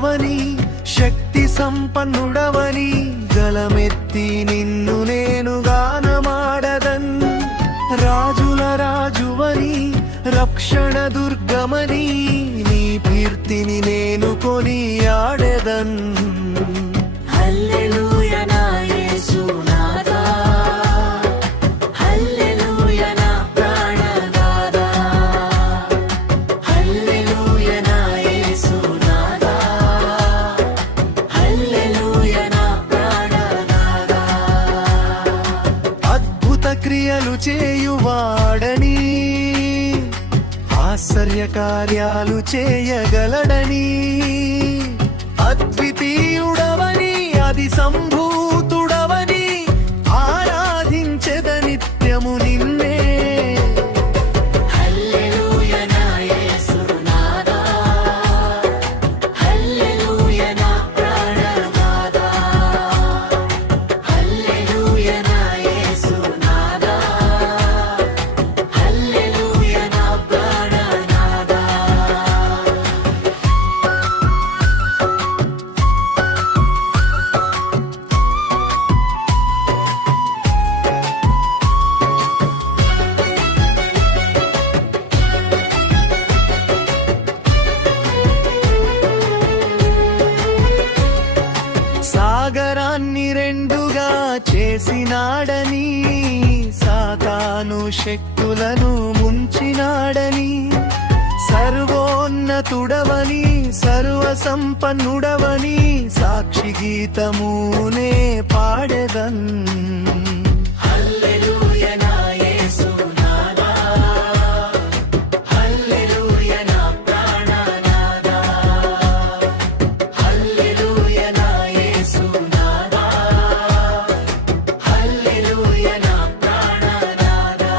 దుర్గమని శక్తి సంపన్నుడవని గలమెత్తి నిన్ను నేను గానమాడదన్ రాజుల రాజువని రక్షణ దుర్గమని నీ కీర్తిని నేను కొనియాడెదన్ హల్లెలూయా నా యేసునాథా హల్లెలూయా నా ప్రాణనాథా హల్లెలూయా నా యేసునాథా హల్లెలూయా నా ప్రాణనాథా అద్భుత క్రియలు చేయువాడని ఆశ్చర్య కార్యాలు చేయగలడని అద్వితీయుడవని అది సంభూతుడవని ఆరాధించెద నిత్యము నిన్నే హల్లెలూయా నా యేసునాథా హల్లెలూయా నా ప్రాణనాథా హల్లెలూయా నా యేసునాథా హల్లెలూయా నా ప్రాణనాథా సాగరాన్ని రెండుగా చేసినాడని సాతాను శక్తులను ముంచినాడని సర్వోన్నతుడవని సర్వ సంపన్నుడవని సాక్షి గీతమునే పాడెదన్ హల్లెలూయా నా యేసునాథా హల్లెలూయా నా ప్రాణనాథా హల్లెలూయా నా యేసునాథా హల్లెలూయా నా ప్రాణనాథా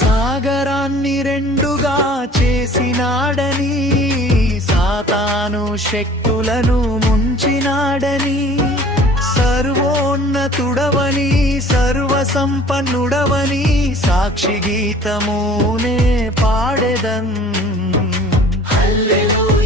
సాగరాన్ని రెండుగా చేసినాడని సాతాను శక్తులను ముంచినాడని సర్వోన్నతుడవని సర్వ సంపన్నుడవని సాక్షి గీతమునే పాడెదన్ హల్లెలూయా